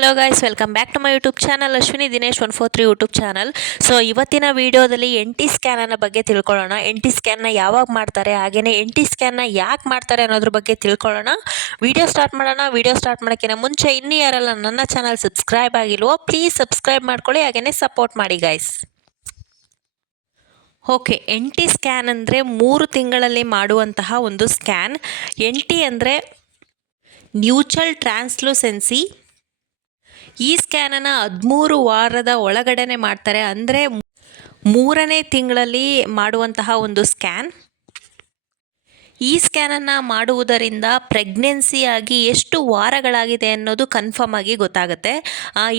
Hello guys, welcome back to my YouTube channel Ashwini Dinesh 143 YouTube channel. So ಇವತ್ತಿನ ವಿಡಿಯೋದಲ್ಲಿ NT ಸ್ಕ್ಯಾನನ್ನು ಬಗ್ಗೆ ತಿಳ್ಕೊಳ್ಳೋಣ. NT ಸ್ಕ್ಯಾನ್ನ ಯಾವಾಗ ಮಾಡ್ತಾರೆ, ಹಾಗೆಯೇ NT ಸ್ಕ್ಯಾನ್ನ ಯಾಕೆ ಮಾಡ್ತಾರೆ ಅನ್ನೋದ್ರ ಬಗ್ಗೆ ತಿಳ್ಕೊಳ್ಳೋಣ. ವಿಡಿಯೋ ಸ್ಟಾರ್ಟ್ ಮಾಡೋಣ. ವಿಡಿಯೋ ಸ್ಟಾರ್ಟ್ ಮಾಡೋಕ್ಕಿಂತ ಮುಂಚೆ ಇನ್ನೂ ಯಾರೆಲ್ಲ ನನ್ನ ಚಾನಲ್ ಸಬ್ಸ್ಕ್ರೈಬ್ ಆಗಿಲ್ವೋ ಪ್ಲೀಸ್ ಸಬ್ಸ್ಕ್ರೈಬ್ ಮಾಡ್ಕೊಳ್ಳಿ, ಹಾಗೆಯೇ ಸಪೋರ್ಟ್ ಮಾಡಿ ಗೈಸ್. ಓಕೆ, NT ಸ್ಕ್ಯಾನ್ ಅಂದರೆ 3 ತಿಂಗಳಲ್ಲಿ ಮಾಡುವಂತಹ ಒಂದು ಸ್ಕ್ಯಾನ್. NT ಅಂದರೆ ನ್ಯೂಟ್ರಲ್ ಟ್ರಾನ್ಸ್ಲೂಸೆನ್ಸಿ. ಈ ಸ್ಕ್ಯಾನನ್ನು 13 ವಾರದ ಒಳಗಡೆನೆ ಮಾಡ್ತಾರೆ, ಅಂದರೆ 3ನೇ ತಿಂಗಳಲ್ಲಿ ಮಾಡುವಂತಹ ಒಂದು ಸ್ಕ್ಯಾನ್. ಈ ಸ್ಕ್ಯಾನನ್ನು ಮಾಡುವುದರಿಂದ ಪ್ರೆಗ್ನೆನ್ಸಿ ಆಗಿ ಎಷ್ಟು ವಾರಗಳಾಗಿದೆ ಅನ್ನೋದು ಕನ್ಫರ್ಮ್ ಆಗಿ ಗೊತ್ತಾಗುತ್ತೆ.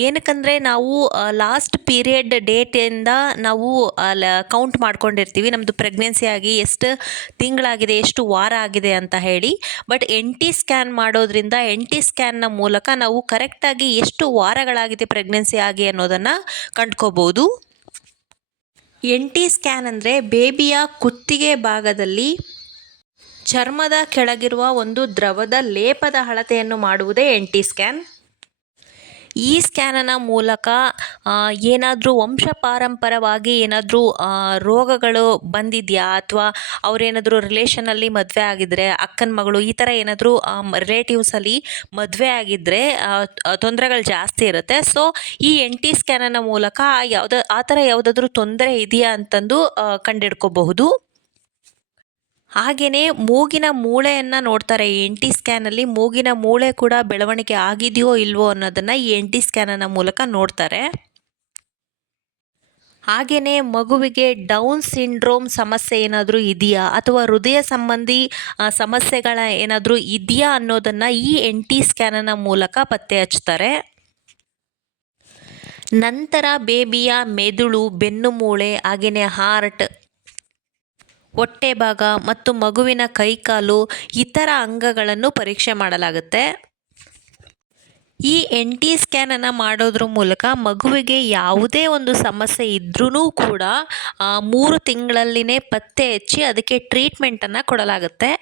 ಏನಕ್ಕಂದರೆ ನಾವು ಲಾಸ್ಟ್ ಪೀರಿಯಡ್ ಡೇಟಿಂದ ನಾವು ಕೌಂಟ್ ಮಾಡ್ಕೊಂಡಿರ್ತೀವಿ ನಮ್ಮದು ಪ್ರೆಗ್ನೆನ್ಸಿ ಆಗಿ ಎಷ್ಟು ತಿಂಗಳಾಗಿದೆ, ಎಷ್ಟು ವಾರ ಆಗಿದೆ ಅಂತ ಹೇಳಿ. ಬಟ್ NT ಸ್ಕ್ಯಾನ್ ಮಾಡೋದ್ರಿಂದ NT ಸ್ಕ್ಯಾನ್ನ ಮೂಲಕ ನಾವು ಕರೆಕ್ಟಾಗಿ ಎಷ್ಟು ವಾರಗಳಾಗಿದೆ ಪ್ರೆಗ್ನೆನ್ಸಿ ಆಗಿ ಅನ್ನೋದನ್ನು ಕಂಡ್ಕೋಬೋದು. NT ಸ್ಕ್ಯಾನ್ ಅಂದರೆ ಬೇಬಿಯ ಕುತ್ತಿಗೆ ಭಾಗದಲ್ಲಿ ಚರ್ಮದ ಕೆಳಗಿರುವ ಒಂದು ದ್ರವದ ಲೇಪದ ಅಳತೆಯನ್ನು ಮಾಡುವುದೇ NT ಸ್ಕ್ಯಾನ್. ಈ ಸ್ಕ್ಯಾನನ ಮೂಲಕ ಏನಾದರೂ ವಂಶ ಪಾರಂಪರವಾಗಿ ಏನಾದರೂ ರೋಗಗಳು ಬಂದಿದೆಯಾ, ಅಥವಾ ಅವರೇನಾದರೂ ರಿಲೇಷನಲ್ಲಿ ಮದುವೆ ಆಗಿದ್ದರೆ, ಅಕ್ಕನ ಮಗಳು ಈ ಥರ ಏನಾದರೂ ರಿಲೇಟಿವ್ಸಲ್ಲಿ ಮದುವೆ ಆಗಿದ್ದರೆ ತೊಂದರೆಗಳು ಜಾಸ್ತಿ ಇರುತ್ತೆ. ಸೊ ಈ NT ಸ್ಕ್ಯಾನನ ಮೂಲಕ ಆ ಥರ ಯಾವುದಾದ್ರೂ ತೊಂದರೆ ಇದೆಯಾ ಅಂತಂದು ಕಂಡಿಡ್ಕೋಬಹುದು. ಹಾಗೆಯೇ ಮೂಗಿನ ಮೂಳೆಯನ್ನು ನೋಡ್ತಾರೆ ಈ NT ಸ್ಕ್ಯಾನಲ್ಲಿ. ಮೂಗಿನ ಮೂಳೆ ಕೂಡ ಬೆಳವಣಿಗೆ ಆಗಿದೆಯೋ ಇಲ್ವೋ ಅನ್ನೋದನ್ನು ಈ NT ಸ್ಕ್ಯಾನನ ಮೂಲಕ ನೋಡ್ತಾರೆ. ಹಾಗೆಯೇ ಮಗುವಿಗೆ ಡೌನ್ ಸಿಂಡ್ರೋಮ್ ಸಮಸ್ಯೆ ಏನಾದರೂ ಇದೆಯಾ, ಅಥವಾ ಹೃದಯ ಸಂಬಂಧಿ ಸಮಸ್ಯೆಗಳ ಏನಾದರೂ ಇದೆಯಾ ಅನ್ನೋದನ್ನು ಈ NT ಸ್ಕ್ಯಾನನ ಮೂಲಕ ಪತ್ತೆ ಹಚ್ತಾರೆ. ನಂತರ ಬೇಬಿಯ ಮೆದುಳು, ಬೆನ್ನು ಮೂಳೆ, ಹಾಗೆಯೇ ಹಾರ್ಟ್, ಹೊಟ್ಟೆ ಭಾಗ ಮತ್ತು ಮಗುವಿನ ಕೈಕಾಲು ಇತರ ಅಂಗಗಳನ್ನು ಪರೀಕ್ಷೆ ಮಾಡಲಾಗುತ್ತೆ. ಈ NT ಸ್ಕ್ಯಾನನ್ನು ಮಾಡೋದ್ರ ಮೂಲಕ ಮಗುವಿಗೆ ಯಾವುದೇ ಒಂದು ಸಮಸ್ಯೆ ಇದ್ರೂ ಕೂಡ 3 ತಿಂಗಳಲ್ಲಿನೇ ಪತ್ತೆ ಹಚ್ಚಿ ಅದಕ್ಕೆ ಟ್ರೀಟ್ಮೆಂಟನ್ನು ಕೊಡಲಾಗುತ್ತೆ.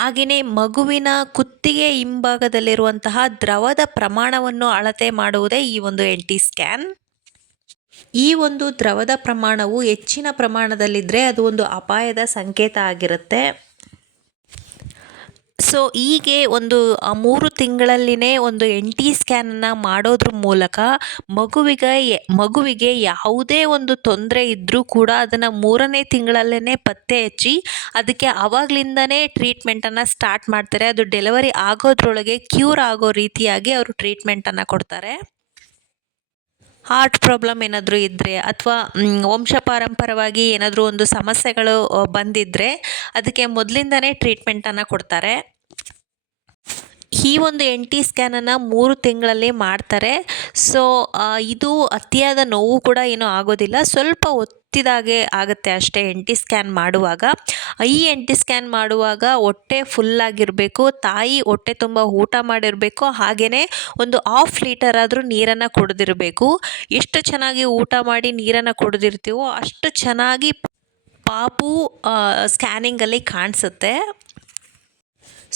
ಹಾಗೆಯೇ ಮಗುವಿನ ಕುತ್ತಿಗೆ ಹಿಂಭಾಗದಲ್ಲಿರುವಂತಹ ದ್ರವದ ಪ್ರಮಾಣವನ್ನು ಅಳತೆ ಮಾಡುವುದೇ ಈ ಒಂದು NT ಸ್ಕ್ಯಾನ್. ಈ ಒಂದು ದ್ರವದ ಪ್ರಮಾಣವು ಹೆಚ್ಚಿನ ಪ್ರಮಾಣದಲ್ಲಿದ್ದರೆ ಅದು ಒಂದು ಅಪಾಯದ ಸಂಕೇತ ಆಗಿರುತ್ತೆ. ಸೊ ಹೀಗೆ ಒಂದು 3 ತಿಂಗಳಲ್ಲಿನೇ ಒಂದು NT ಸ್ಕ್ಯಾನನ್ನು ಮಾಡೋದ್ರ ಮೂಲಕ ಮಗುವಿಗೆ ಯಾವುದೇ ಒಂದು ತೊಂದರೆ ಇದ್ದರೂ ಕೂಡ ಅದನ್ನು 3ನೇ ತಿಂಗಳಲ್ಲೇ ಪತ್ತೆ ಹಚ್ಚಿ ಅದಕ್ಕೆ ಆವಾಗಲಿಂದನೇ ಟ್ರೀಟ್ಮೆಂಟನ್ನು ಸ್ಟಾರ್ಟ್ ಮಾಡ್ತಾರೆ. ಅದು ಡೆಲಿವರಿ ಆಗೋದ್ರೊಳಗೆ ಕ್ಯೂರ್ ಆಗೋ ರೀತಿಯಾಗಿ ಅವರು ಟ್ರೀಟ್ಮೆಂಟನ್ನು ಕೊಡ್ತಾರೆ. ಹಾರ್ಟ್ ಪ್ರಾಬ್ಲಮ್ ಏನಾದರೂ ಇದ್ದರೆ, ಅಥವಾ ವಂಶ ಪಾರಂಪರವಾಗಿ ಏನಾದರೂ ಒಂದು ಸಮಸ್ಯೆಗಳು ಬಂದಿದ್ದರೆ ಅದಕ್ಕೆ ಮೊದಲಿಂದನೇ ಟ್ರೀಟ್ಮೆಂಟನ್ನು ಕೊಡ್ತಾರೆ. ಈ ಒಂದು NT ಸ್ಕ್ಯಾನನ್ನು 3 ತಿಂಗಳಲ್ಲಿ ಮಾಡ್ತಾರೆ. ಸೊ ಇದು ಅತಿಯಾದ ನೋವು ಕೂಡ ಏನೂ ಆಗೋದಿಲ್ಲ, ಸ್ವಲ್ಪ ಒತ್ತಿದಾಗೆ ಆಗುತ್ತೆ ಅಷ್ಟೇ NT ಸ್ಕ್ಯಾನ್ ಮಾಡುವಾಗ. ಈ NT ಸ್ಕ್ಯಾನ್ ಮಾಡುವಾಗ ಹೊಟ್ಟೆ ಫುಲ್ಲಾಗಿರಬೇಕು, ತಾಯಿ ಹೊಟ್ಟೆ ತುಂಬ ಊಟ ಮಾಡಿರಬೇಕು, ಹಾಗೆಯೇ ಒಂದು 1/2 ಲೀಟರ್ ಆದರೂ ನೀರನ್ನು ಕುಡಿದಿರಬೇಕು. ಎಷ್ಟು ಚೆನ್ನಾಗಿ ಊಟ ಮಾಡಿ ನೀರನ್ನು ಕುಡಿದಿರ್ತೀವೋ ಅಷ್ಟು ಚೆನ್ನಾಗಿ ಪಾಪು ಸ್ಕ್ಯಾನಿಂಗಲ್ಲಿ ಕಾಣಿಸುತ್ತೆ.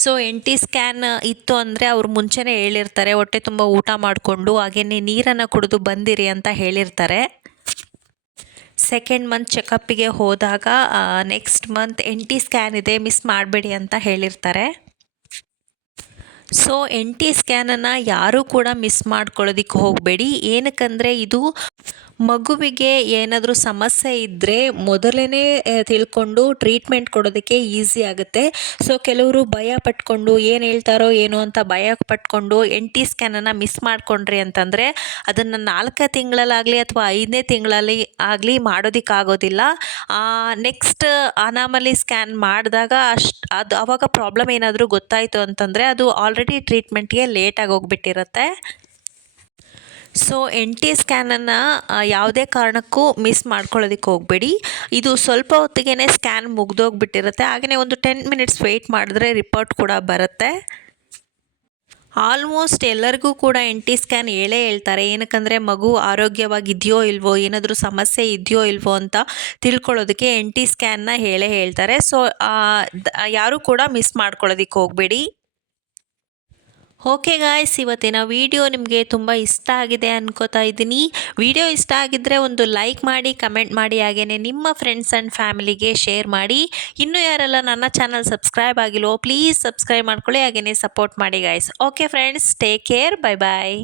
ಸೊ NT ಸ್ಕ್ಯಾನ್ ಇತ್ತು ಅಂದರೆ ಅವ್ರು ಮುಂಚೆನೇ ಹೇಳಿರ್ತಾರೆ, ಹೊಟ್ಟೆ ತುಂಬ ಊಟ ಮಾಡಿಕೊಂಡು ಹಾಗೆಯೇ ನೀರನ್ನು ಕುಡಿದು ಬಂದಿರಿ ಅಂತ ಹೇಳಿರ್ತಾರೆ. ಸೆಕೆಂಡ್ ಮಂತ್ ಚೆಕಪ್ಪಿಗೆ ಹೋದಾಗ ನೆಕ್ಸ್ಟ್ ಮಂತ್ NT ಸ್ಕ್ಯಾನ್ ಇದೆ, ಮಿಸ್ ಮಾಡಬೇಡಿ ಅಂತ ಹೇಳಿರ್ತಾರೆ. ಸೊ NT ಸ್ಕ್ಯಾನನ್ನು ಯಾರೂ ಕೂಡ ಮಿಸ್ ಮಾಡ್ಕೊಳ್ಳೋದಕ್ಕೆ ಹೋಗಬೇಡಿ. ಏನಕ್ಕಂದರೆ ಇದು ಮಗುವಿಗೆ ಏನಾದರೂ ಸಮಸ್ಯೆ ಇದ್ದರೆ ಮೊದಲೇ ತಿಳ್ಕೊಂಡು ಟ್ರೀಟ್ಮೆಂಟ್ ಕೊಡೋದಕ್ಕೆ ಈಸಿ ಆಗುತ್ತೆ. ಸೊ ಕೆಲವರು ಭಯ ಪಟ್ಕೊಂಡು ಏನು ಹೇಳ್ತಾರೋ ಏನೋ ಅಂತ ಭಯ ಪಟ್ಕೊಂಡು NT ಸ್ಕ್ಯಾನನ್ನು ಮಿಸ್ ಮಾಡಿಕೊಂಡ್ರಿ ಅಂತಂದರೆ ಅದನ್ನು 4 ತಿಂಗಳಲ್ಲಾಗಲಿ ಅಥವಾ 5ನೇ ತಿಂಗಳಲ್ಲಿ ಆಗಲಿ ಮಾಡೋದಕ್ಕಾಗೋದಿಲ್ಲ. ನೆಕ್ಸ್ಟ್ ಅನಾಮಲಿ ಸ್ಕ್ಯಾನ್ ಮಾಡಿದಾಗ ಅದು ಆವಾಗ ಪ್ರಾಬ್ಲಮ್ ಏನಾದರೂ ಗೊತ್ತಾಯಿತು ಅಂತಂದರೆ ಅದು ಆಲ್ರೆಡಿ ಟ್ರೀಟ್ಮೆಂಟ್ಗೆ ಲೇಟಾಗಿ ಹೋಗ್ಬಿಟ್ಟಿರುತ್ತೆ. ಸೊ NT ಸ್ಕ್ಯಾನನ್ನು ಯಾವುದೇ ಕಾರಣಕ್ಕೂ ಮಿಸ್ ಮಾಡ್ಕೊಳ್ಳೋದಕ್ಕೆ ಹೋಗಬೇಡಿ. ಇದು ಸ್ವಲ್ಪ ಹೊತ್ತಿಗೆ ಸ್ಕ್ಯಾನ್ ಮುಗ್ದೋಗ್ಬಿಟ್ಟಿರುತ್ತೆ. ಹಾಗೆಯೇ ಒಂದು 10 ಮಿನಿಟ್ಸ್ ವೆಯ್ಟ್ ಮಾಡಿದ್ರೆ ರಿಪೋರ್ಟ್ ಕೂಡ ಬರುತ್ತೆ. ಆಲ್ಮೋಸ್ಟ್ ಎಲ್ಲರಿಗೂ ಕೂಡ NT ಸ್ಕ್ಯಾನ್ ಹೇಳ್ತಾರೆ. ಏನಕ್ಕಂದರೆ ಮಗು ಆರೋಗ್ಯವಾಗಿದೆಯೋ ಇಲ್ವೋ, ಏನಾದರೂ ಸಮಸ್ಯೆ ಇದೆಯೋ ಇಲ್ವೋ ಅಂತ ತಿಳ್ಕೊಳ್ಳೋದಕ್ಕೆ NT ಸ್ಕ್ಯಾನ್ನ ಹೇಳ್ತಾರೆ. ಸೊ ಯಾರೂ ಕೂಡ ಮಿಸ್ ಮಾಡ್ಕೊಳ್ಳೋದಕ್ಕೆ ಹೋಗಬೇಡಿ. ಓಕೆ ಗಾಯ್ಸ್, ಇವತ್ತಿನ ವಿಡಿಯೋ ನಿಮಗೆ ತುಂಬ ಇಷ್ಟ ಆಗಿದೆ ಅನ್ಕೋತಾ ಇದ್ದೀನಿ. ವಿಡಿಯೋ ಇಷ್ಟ ಆಗಿದ್ದರೆ ಒಂದು ಲೈಕ್ ಮಾಡಿ, ಕಮೆಂಟ್ ಮಾಡಿ, ಹಾಗೆಯೇ ನಿಮ್ಮ ಫ್ರೆಂಡ್ಸ್ ಆ್ಯಂಡ್ ಫ್ಯಾಮಿಲಿಗೆ ಶೇರ್ ಮಾಡಿ. ಇನ್ನೂ ಯಾರೆಲ್ಲ ನನ್ನ ಚಾನಲ್ ಸಬ್ಸ್ಕ್ರೈಬ್ ಆಗಿಲ್ವೋ ಪ್ಲೀಸ್ ಸಬ್ಸ್ಕ್ರೈಬ್ ಮಾಡ್ಕೊಳ್ಳಿ, ಹಾಗೆಯೇ ಸಪೋರ್ಟ್ ಮಾಡಿ guys. Okay friends, take care, bye ಬಾಯ್.